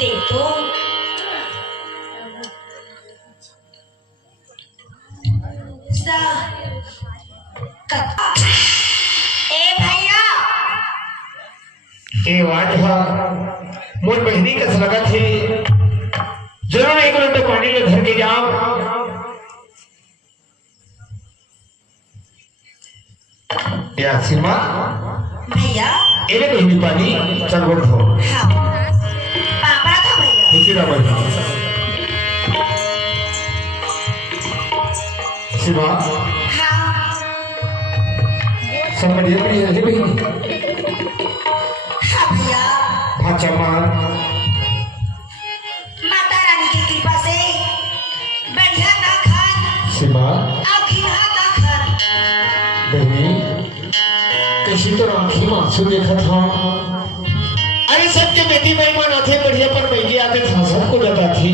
देखो भैया ये वाजहा मोर बहनी का स्वागत है। जरूर एक लोटे पानी में भर के जाओ। या सीमा भैया एले बहनी पानी चल बोल हो। हाँ पापा था भैया सीधा बोल सीमा हाँ सब बढ़िया बढ़िया है बहनी। हाँ भैया भाचा मार माता रानी की कृपा से बढ़िया ना खान सीमा अखिला ना खान बहनी कैसी तो राखी मासू देखा था। अरे सबके बेटी मेहमान आते बढ़िया पर महंगी आते था सबको जाता थी।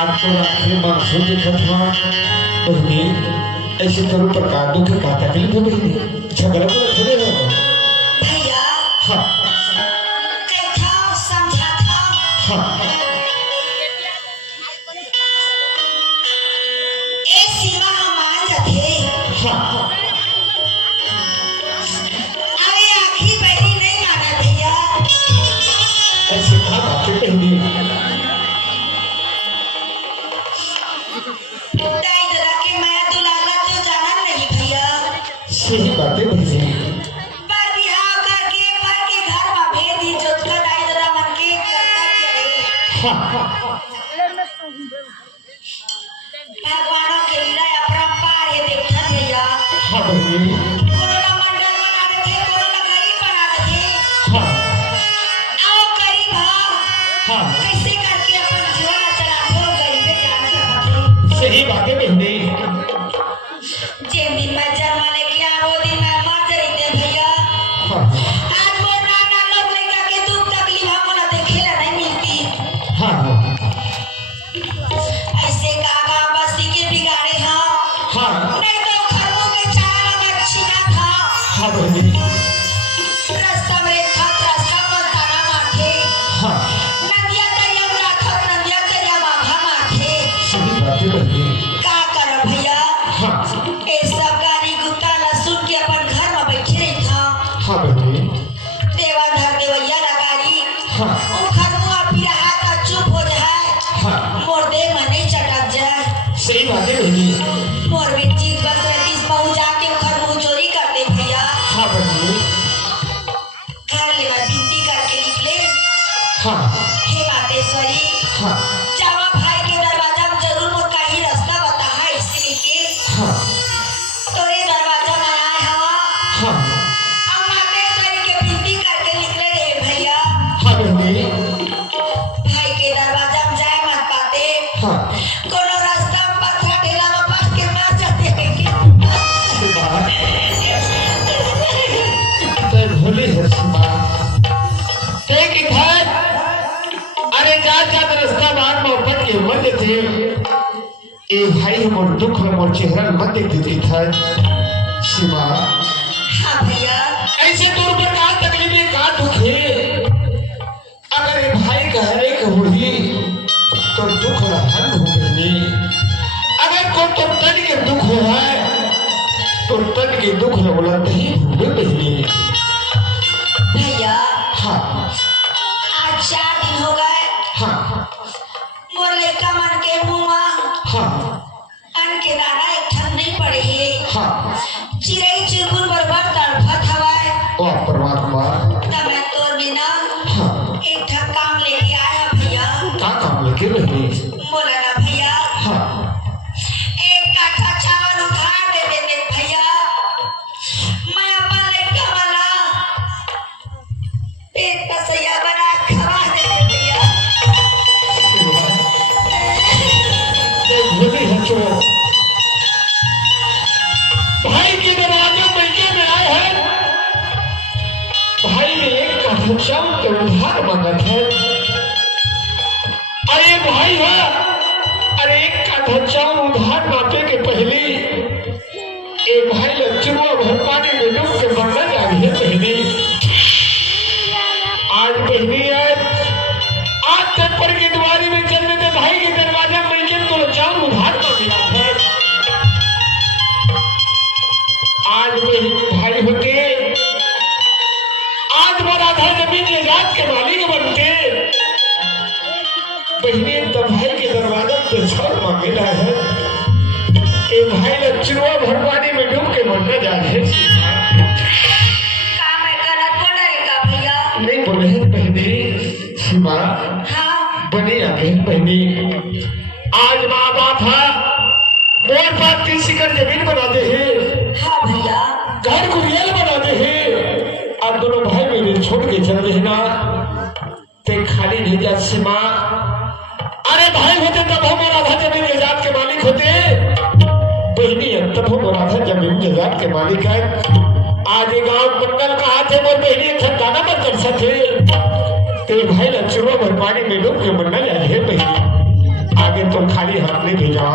आज तो राखी मासू देखा था। बहनी ऐसे तो प्रकार दो के का तकलीफ है बहनी। झगड़ा को थोड़े हो भैया हाँ कैथा समझा था हाँ ए सीमा मान जाते हाँ अरे आखिरी बहनी नहीं माना भैया ऐसे कहा बातें बहनी। दाई दरा के माया दुलाला जो जाना नहीं भैया सही बातें बहनी। पर बिहाव करके पर के घर में भेज दी जोत का दाई दरा मन के करता क्या है हाँ भगवानों के लीला अपरंपार है देखा भैया हाँ बहनी कोरोना मंडल बना देते कोरोना गरीब बना देते हाँ आओ गरीब हाँ हाँ कैसे करके अपन जीवन चलाते हो गरीब पे जान सकते सही बातें बहनी। जे दिन मैं जन्म लेके आओ वो दिन मैं मर जाते भैया हाँ आज वो नाना लोग लड़का के दुख तकलीफ हमको देखे नहीं मिलती हाँ ऐसे काका बस्ती के बिगाड़े हाँ हाँ नहीं तो खरबों के चाल में छीना था हाँ बहनी रास्ता में रास्ता पर ताना माथे हाँ नदिया दरिया में राखब नदिया दरिया बाबा माथे सही बातें बहनी। का कर भैया हाँ ए सब गाली गुप्ता लहसुन के अपन घर में बैठे रही था हाँ बहनी देवाधर देवैया लगारी हाँ ओ खरबुआ पिरहा ता चुप हो जाए हाँ मोर दे में नहीं चटक जाए सही बातें बहनी। मोर भी चीज बस रहती पहुंच जाके खरबू चोरी करते भैया हाँ बहनी घर ले मैं बिनती करके निकले हाँ हे मातेश्वरी हाँ जावा भाई के दरवाजा में जरूर मोर का ही रास्ता बता है इसलिए के हाँ तोरे दरवाजा में आए हवा हाँ अब मातेश्वरी के बिनती करके निकले रे भैया हाँ बहनी भाई के दरवाजा में जाए मत पाते हाँ कोनो रास्ता में पत्थर ढेला में फंस के मर जाते हैं सीमा ते भोली है सीमा ते की घर अरे जात जात रास्ता बाहर में ऊपर के मत देते ए भाई मोर दुख है मोर चेहरा मत देख देती था सीमा। हाँ भैया ऐसे दूर पर का तकलीफ है का दुख है। अगर ये भाई कहने के हुई तो दुख रहन हो बहनी। अगर को तो तन के दुख हो है तो तन के दुख लगला नहीं भूले बहनी। भैया हाँ आज 4 दिन हो गए हाँ मोर लड़का मन के मुंह में हाँ अन्न के दाना एक ठन नहीं पड़े है हाँ चिड़ै चिरकुन बरबर तड़फत हवाए ओ परमात्मा तब मैं तोर बिना हाँ एक ठन काम लेके आया भैया का काम लेके बहनी। बोला ना भैया हाँ एक काठा चावल उधार दे देते भैया मैं अपन लड़का वाला पेट पसैया बना खवा देते भैया ते भोली है चो भाई के दरवाजे मिलके में आए हैं। भाई ने एक कथा के उधार मांगा था। अरे भाई है अरे एक कथा उधार मांगे के पहले ए भाई लक्ष्मण भर पानी में डूब के मरना चाहिए बहनी। आज बहनी आज तेपर की द्वारी में चलने के भाई के दरवाजा में के तो चार उधार का मिला था। आज बहनी भाई होते आज वो आधा जमीन ले जात के मालिक बनते। बहनी तो भाई के दरवाजा पे छड़ मांगेला है। ए भाई लक्ष्मण भर पानी में डूब के मरना चाहिए। नहीं बोले बहनी सीमा बनी आगे बहनी। आज माँ बाप है और बाप की शिकर जमीन बनाते हैं। हाँ भैया घर को रियल बनाते हैं। अब दोनों भाई मेरे छोड़ के चल रहे ना ते खाली नहीं जा सीमा। अरे भाई होते तब हम आधा जमीन जायदाद के मालिक होते। बहनी तब हम आधा जमीन जायदाद के मालिक है। आज गांव मंडल का हाथ है और बहनी ठंडाना मत कर सकते। तेरे भाई लक्ष्मण भर पानी में डूब के मरना चाहिए बहनी। आगे तो खाली हाथ नहीं भेजा।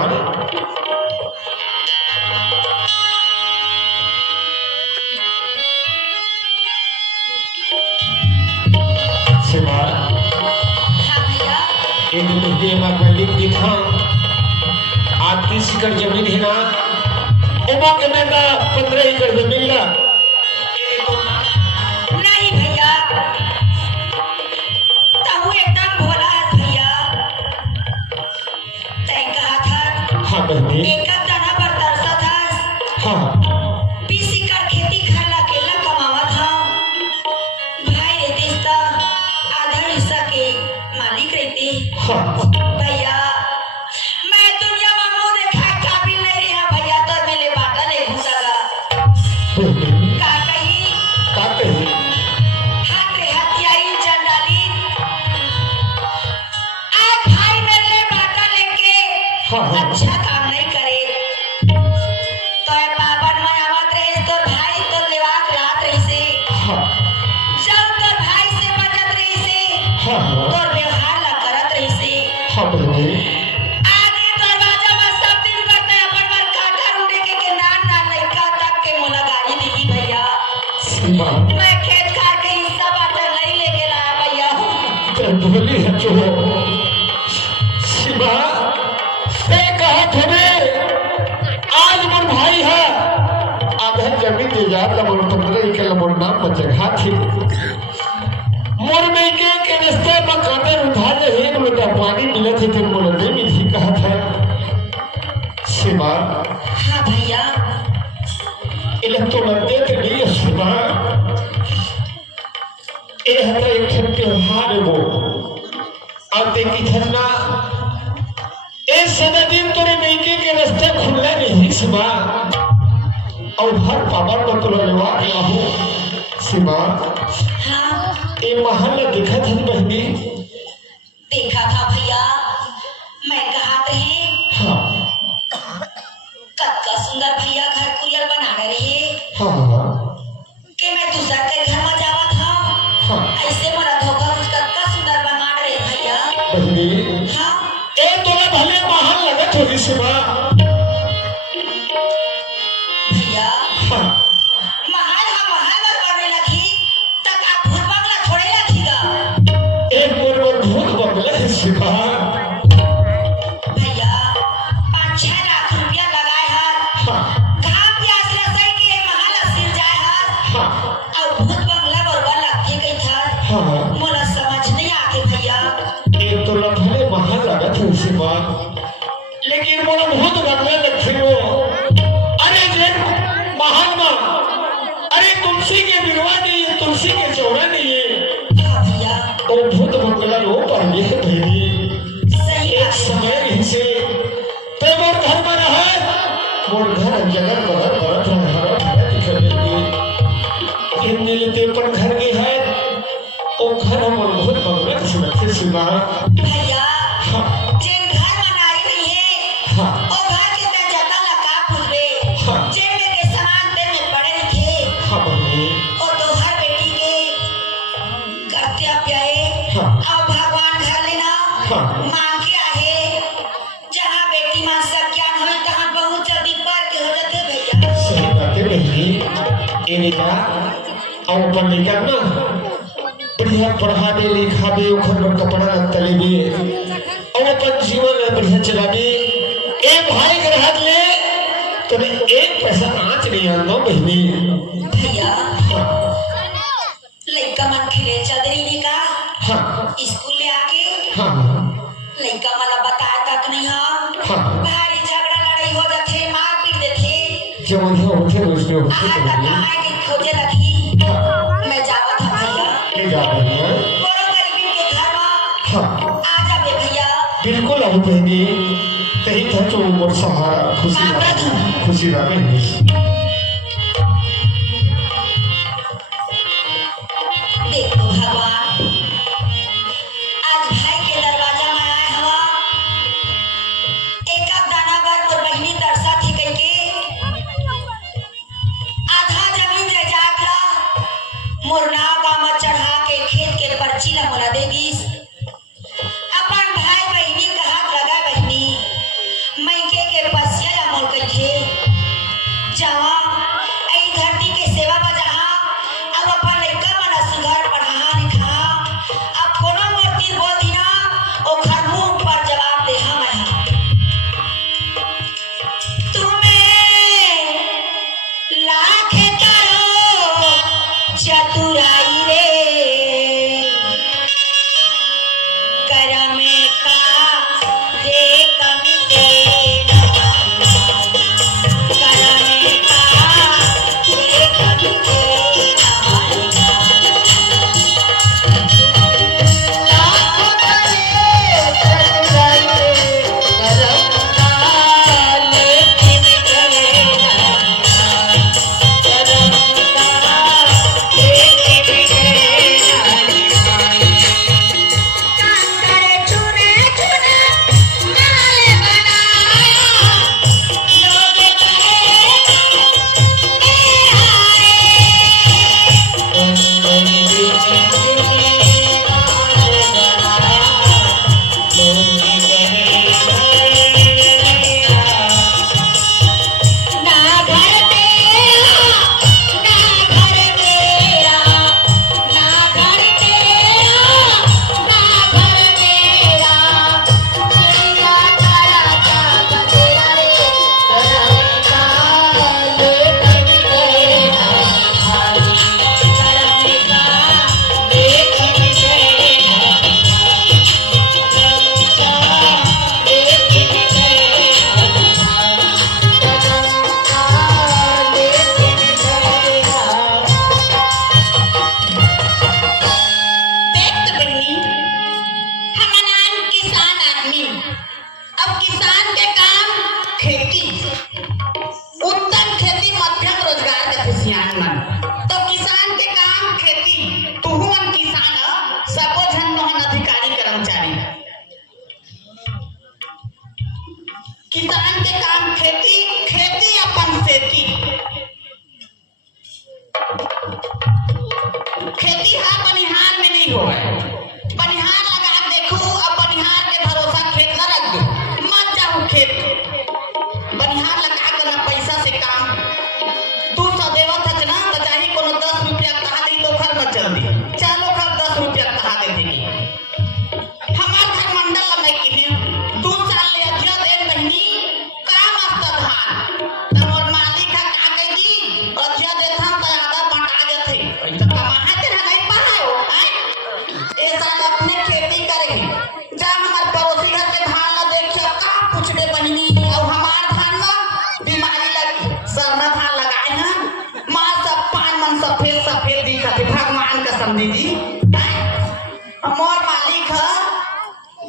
मालिक दिखा आज की शिकर जमीन है ना उमा के में 15 एकड़ जमीन ला। नहीं भैया तू एकदम भोला है भैया। तय कहा था हाँ बहनी एक दाना पर तरसा था। हाँ 20 एकड़ खेती खाला केला कमावा था। भाई रहते इसका आधा हिस्सा के मालिक रहते। हाँ भैया मैं दुनिया में मुंह देखा काबिल नहीं रहा भैया। तो मेरे बाटा नहीं घुसागा का कही हाथ रे हथियारी चल डाली। आज भाई मेरे बाटा लेके अच्छा काम नहीं करे तो ये पापन में आवत रहे तो भाई तो लेवाक रात रही से जब तो भाई से बचत रही से तो व्यवहार ला करत रही से। आगे दरवाजा में सब दिन करते अपन पर काटा रूडे के नान ना लइका तक के मोला गाड़ी दी भैया। मैं खेत खा के हिस्सा बाटा नहीं लेके लाया भैया। बोली है जो शिवा ते कहा थे आज मोर भाई है आधा जमीन दे जात मोर 15 एकड़ मोर नाम पर जगह थी। मोर में के रास्ते में काटे उधार रहे बेटा पानी मिले थे तेरे मोर दे में ही कहा था शिवा। हाँ भैया इले तो लगे के लिए शिवा ए हमारा एक त्योहार है वो अब देखी धरना ए सदा दिन तोरे मेके के रास्ते खुला नहीं शिवा। और हर पावर को तो लगा हो शिवा। हाँ ए महल देखा था बहनी। देखा था भैया मैं कहा थे हाँ कत्का सुंदर भैया घर कुरियल बनाने रहे। हाँ कि मैं दूसरा के घर में जावा था। हाँ ऐसे मोरा धोखा कत्का सुंदर बना रहे भैया। बहनी हाँ ए तोला भले महल लगा थोड़ी शिवा। भैया हाँ महल हम महल में करने लगी तक आप भूत बंगला छोड़े लखीगा। एक मोर भूत बंगला है शिवा। भैया 5-6 लाख रुपया लगाए हैं। हाँ घाम प्यास लसई के महल सिर जाए हैं। हाँ और भूत बंगला बरबर लगे गई था। हाँ मोला समझ नहीं आके भैया। एक तो लफले महल लगा था शिवा लेकिन मोर भूत बंगला लगे वो। अरे जे महल में अरे तुलसी के बिरवा नहीं है तुलसी के चौरा नहीं है। हाँ भैया और भूत बंगला रो पाएंगे बहनी। सही एक बात है। समय ही से ते मोर घर में रहे मोर घर जगह बरत रहा दिखने लगी। इन मिलते पर घर के है ओ घर मोर भूत बंगला से रखे शिवा। भैया हाँ जिन घर बनाई रही है हाँ ओ घर के ते जता लगा पूछबे। हाँ जिन में के सामान ते में पड़े रखे हाँ बहनी ओ तो हर बेटी के करते प्याए। हाँ और भगवान घर लेना हाँ मांग के आहे जहाँ बेटी मां सब ज्ञान हो तहाँ बहुत जल्दी पर के हो जाते भैया। सही ये देखा और अपन लेकर ना बढ़िया पढ़ावे लिखावे ओखर पर कपड़ा तले भी और अपन जीवन में बढ़िया चलावे ए भाई ग्रहण ले तने एक पैसा आंच नहीं आना बहनी भैया लड़का मन खेले चदरी ने का हाँ स्कूल ले आके हाँ लड़का मन बताया तक नहीं हाँ भारी झगड़ा लड़ाई हो जाते मार पीट देते जो मुझे होते रोज में आज तक कहाँ के खोजे लगी मैं जावा था भैया ले जा भैया बड़ो गरीबी के घर में हाँ आ जा बे भैया बिल्कुल अब बहनी कहीं था जो मोर सहारा खुशी रहा बहनी देखो भगवान आज भाई के दरवाजा में आए हवा एक दाना बार मोर बहनी दरसा थी कह के आधा जमीन जायदाद ला मोर नाव गांव चढ़ा के खेत के पर्ची ला मोला दे दीस अपन भाई बहनी का हाथ लगा बहनी मैं के पसिया ला मोल कहे जहां आई धरती के सेवा में जहां अब अपन लड़का मन सुघर पढ़ा लिखा अब कोनो मूर्ति बोल दिना ओ घर मुंह पर जवाब दे हम है तुम्हें लाख करो चतुराई रे करम का दे कमी देना करम का दे कमी देना लाखों करे चतुराई रे करम का लेकिन करेगा करम का लेकिन करेगा कांकर चुने चुने माल बनाया लोग ना घर तेरा ना घर मेरा ना घर तेरा ना घर मेरा चिड़िया तारा का बसेरा रे करम का लेकिन तेरा करम का लेकिन तेरा किसान आदमी अब किसान के काम खेती उत्तम खेती मध्यम रोजगार के सियान मन तो किसान के काम खेती तू मन किसान सबो जन मोहन अधिकारी कर्मचारी किसान के काम खेती खेती अपन खेती खेती हा बनिहार में नहीं होवे बनिहार लगा देखो अब बनिहार के भरोसा खेत न रख दो मत जाओ खेत बनिहार लगा कर ना पैसा से काम तू सदैव थक ना तो चाहे कोनो 10 रुपया कहा दे तो घर मत चल दी चलो घर 10 रुपया कहा दे देगी हमार घर मंडल में किने 2 साल ले अध्यय दे महीनी काम मस्त धान तमोर मालिक का कह दी अध्यय दे था तो आधा बंटा देथे ऐसा कमाहा ते नहीं पायो ए साल अपने खेती करेंगे जा हमार पड़ोसी घर के धान ला देखियो का कुछ दे बहनी और हमार धान में बीमारी लग सरना धान लगाए ना मां सब पान मन सफेद सफेद दिखत है भगवान कसम दीदी हमार मालिक है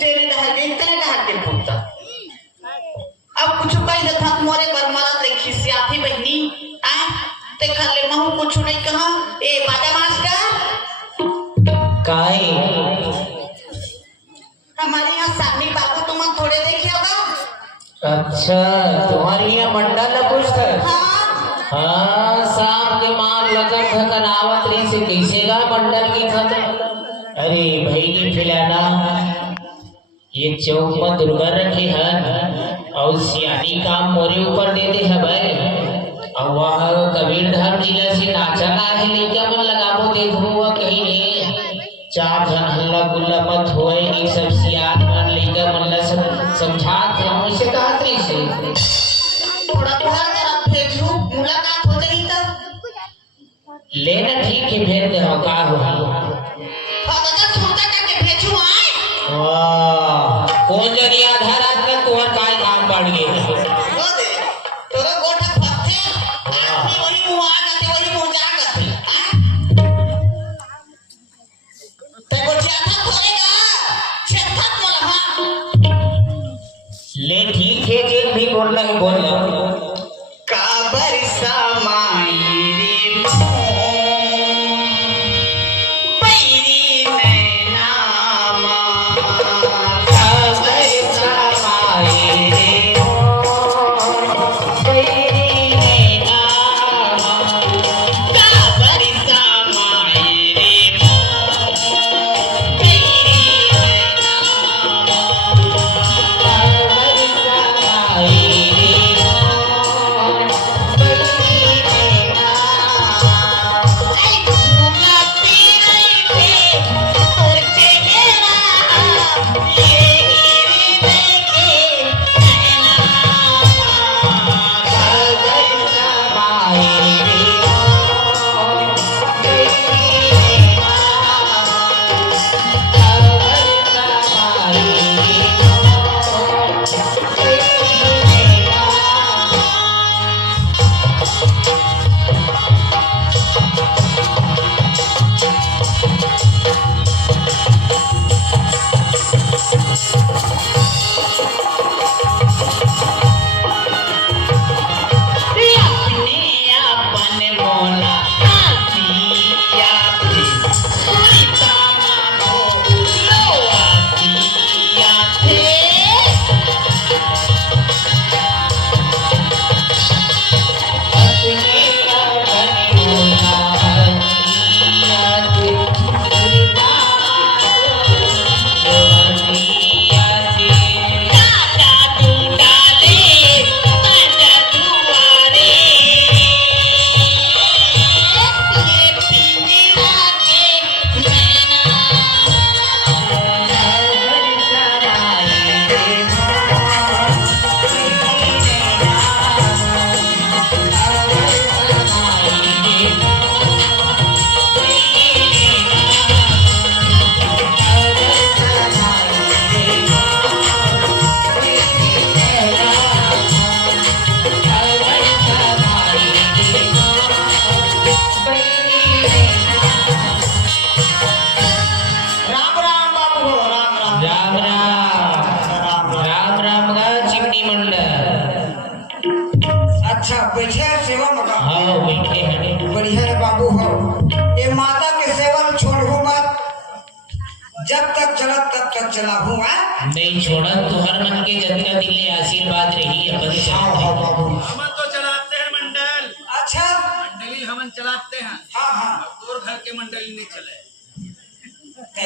तेरे डहर के पुत्र अब कुछ कह दे था मोरे बरमला देखी सियाथी बहनी आ ते कर ले महू कुछ नहीं कहा ए बाजा मास्टर काय हमारे यहाँ सामी बाबू तुम थोड़े देखे होगा अच्छा तुम्हारे यहाँ मंडल न कुछ था हाँ हाँ शाम के मार लगन था रावत रही से कैसे गा मंडल की था अरे भाई की खिलाना ये चौक में दुर्गा रखी है और सियानी काम मोरे ऊपर दे दे है भाई अब वह कबीरधाम जिला से नाचा ना है लेकर मन लगाबो देखबो वह कहीं ने चार जन हल्ला गुल्ला मत होए ये सब सियान मन लेकर मन ला समझा के हमसे कहत रही से थोड़ा थोड़ा कर फेसबुक मुलाकात हो जाई तब लेना ठीक है भेज दे का हो अगर सुनता करके भेजू आए वाह कौन जनी आधा रात का तोहर काय काम बढ़ गए हो दे तोरा गोठा पत्ते आदमी वही मुआ करते वही मुरझा करते ते को ज्यादा करेगा छत्त मलहा ले ठीक है एक भी बोलना है बोलना काबर समाई बैठे हैं सेवा में हाँ बैठे हैं बढ़िया है बाबू हो ये माता के सेवा में छोड़ू मत जब तक चलत तब तक चलाबू नहीं छोड़ा तो हर मन के जन का दिल में आशीर्वाद रही अपन से बाबू हम तो चलाते हैं मंडल अच्छा मंडली हम चलाते हैं हाँ हाँ तोर घर के मंडली नहीं चले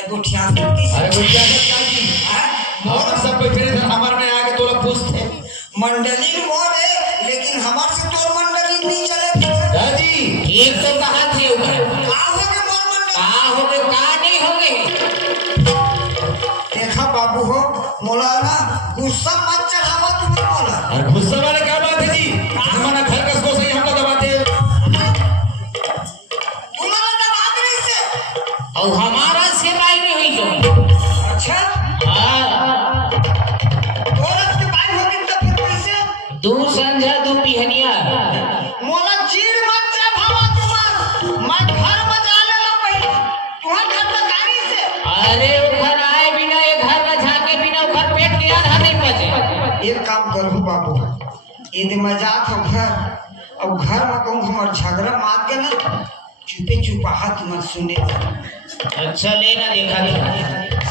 गुठिया अरे गुठिया सब बैठे थे हमारे में आके तोला पूछते मंडली मोर है लेकिन हमार से तोर मंडली नहीं चले दादी एक तो कहा थे ऊपर का हो गए मोर मंडली का हो गए का नहीं हो गए देखा बाबू हो मौलाना गुस्सा मत चढ़ावा तुम्हें बोला और गुस्सा वाले क्या बात है जी हमारा घर कसको से हम लोग दबाते तुम्हारा दबाव नहीं से और हमारा सेवाई नहीं हुई तो अच्छा हाँ औरत के बाई होगी तो फिर कैसे दू संझा दू पिहनिया मोला चीर मत जा भावा तुम्हार मैं घर में जा लेला पहले तुम्हार घर तक गाड़ी से अरे वो घर आए बिना ये घर में झाके बिना वो घर पेट के आधा नहीं पचे एक काम करू बाबू यदि मैं जात हो घर अब घर में कहूँ हमार झगड़ा मार के ना चुपे चुपाहट मत सुने अच्छा लेना देखा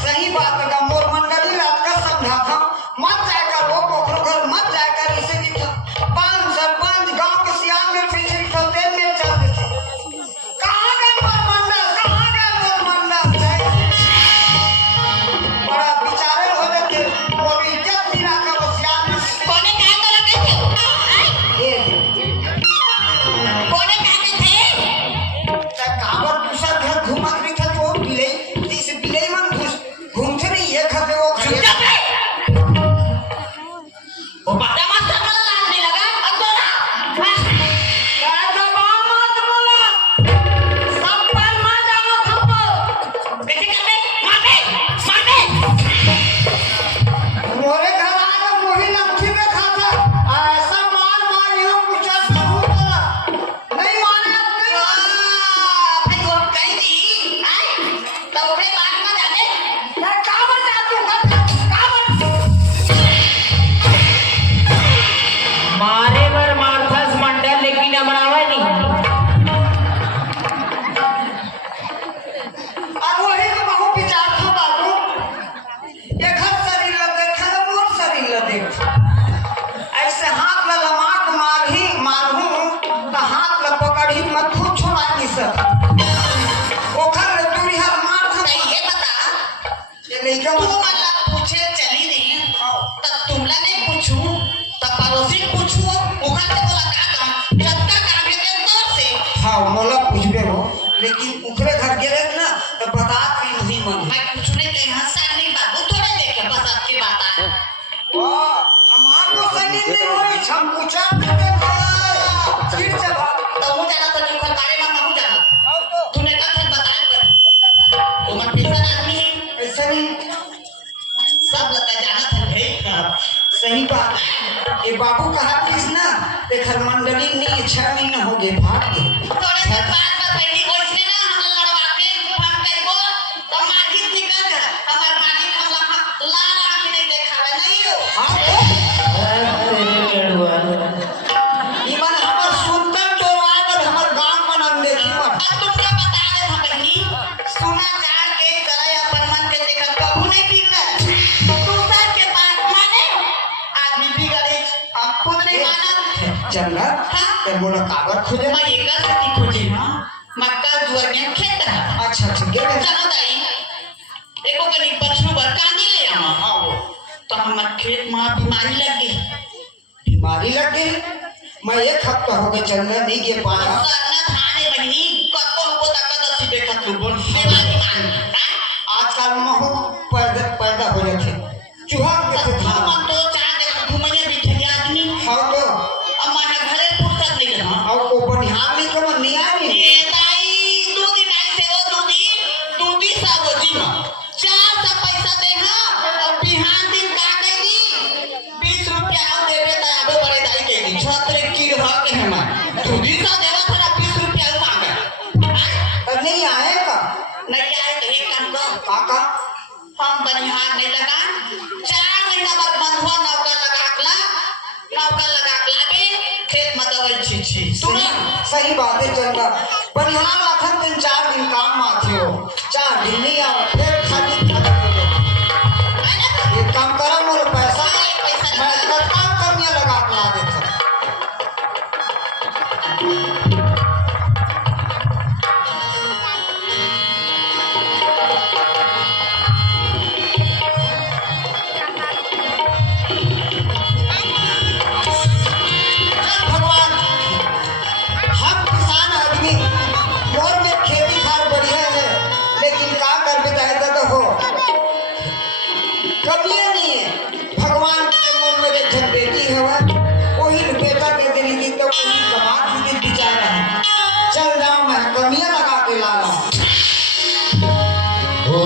सही बात है मोर मंडली रात का समझाता मत जाए कर वो पोखरो घर मत जाए कर इसे की पांच सरपंच गांव के सियान में फिर चलते में चल देते कहां गए मोर मंडल बड़ा बेचारे हो जाते वो इज्जत नहीं रखा वो सियान में कोने क्या करा कैसे तू मला पूछे चली नहीं तब तुमला नहीं पूछू तब पड़ोसी पूछू मुखा से बोला का जत्ता काम है तो से हाँ मोला पूछबे हो लेकिन उखरे घर गिरे ना तो बता कि नहीं मन मैं कुछ नहीं कही हंसा नहीं बाबू थोड़े देखे बस आपकी बात है वाह हमार तो सही नहीं होई हम पूछा फिर से बात तो हूं जाना तो नहीं कर बारे में हूं जाना तूने कहा था बताया कर तुम कैसा आदमी है ऐसा नहीं सब लगता जाना था भाई सही बात ये बाबू कहा किस ना देखर मंडली नहीं 6 महीना हो गए भाग गए थोड़े से बात बताइए ओछने ना हम लड़वा के हम करबो तो मालिक निकल जा हमार मालिक हम लाल आंख नहीं देखावे नहीं हो हाँ तेरे लड़ुआ इमन हमर सुनतन तो आगर हमर गांव मनन देखी मत अब तुमने बता दे हम बहनी सुना चार के करे अपन मन के देखा कबू नहीं बिगड़ा दूसरा के बात माने आदमी बिगड़े अब खुद नहीं माना चंगा ते मोला काबर खुदे मैं एक गलती खोजी हां मक्का जुअर खेत है अच्छा अच्छा गेले चलो दाई एको कनी पछू बर कांदी ले आवा हाँ वो तो हमर खेत में बीमारी लग गई बीमारी लग गई मैं एक हफ्ता हो गया चंगा नहीं गे पाया सरना थाने बहनी कतो लोगो तक दसी देखत तू बोल बीमारी मान आजकल में हो पैदा हो जाते चूहा के हम था तो चाह दे घूमने बिठे आदमी हाँ तो हमारा घरे फुर्सत नहीं है और को बनिहार नहीं कम नहीं आई ये दाई दूधी गाय से वो दूधी सा वो जी ना 400 पैसा दे हां और बिहान दिन का गई 20 रुपया हम देबे त आबे बड़े दाई के दी छत्र की हक है मैं दूधी सा देवा थोड़ा 20 रुपया मांगे नहीं आएगा नहीं आए तो एक काम करो काका हम बनिहार नहीं लगा 4 महीना बाद बंधुआ नौकर लगा के खेत में दवाई छी सुना सही बात है चंगा बनिहार लाखन 3-4 दिन काम आथे हो 4 दिन नहीं आओ फिर खाली ये काम करा मोर पैसा मैं तत्काल कमियां लगा के ला देता भगवान हम किसान आदमी मोर में खेती खार बढ़िया है लेकिन का कर बिताए तो हो कमियां नहीं है भगवान के मोर मेरे घर बेटी है वही बेटा दे देने की तो वही कमा के बेचारा है चल जाओ मैं कमियां लगा के ला रहा हूं ओ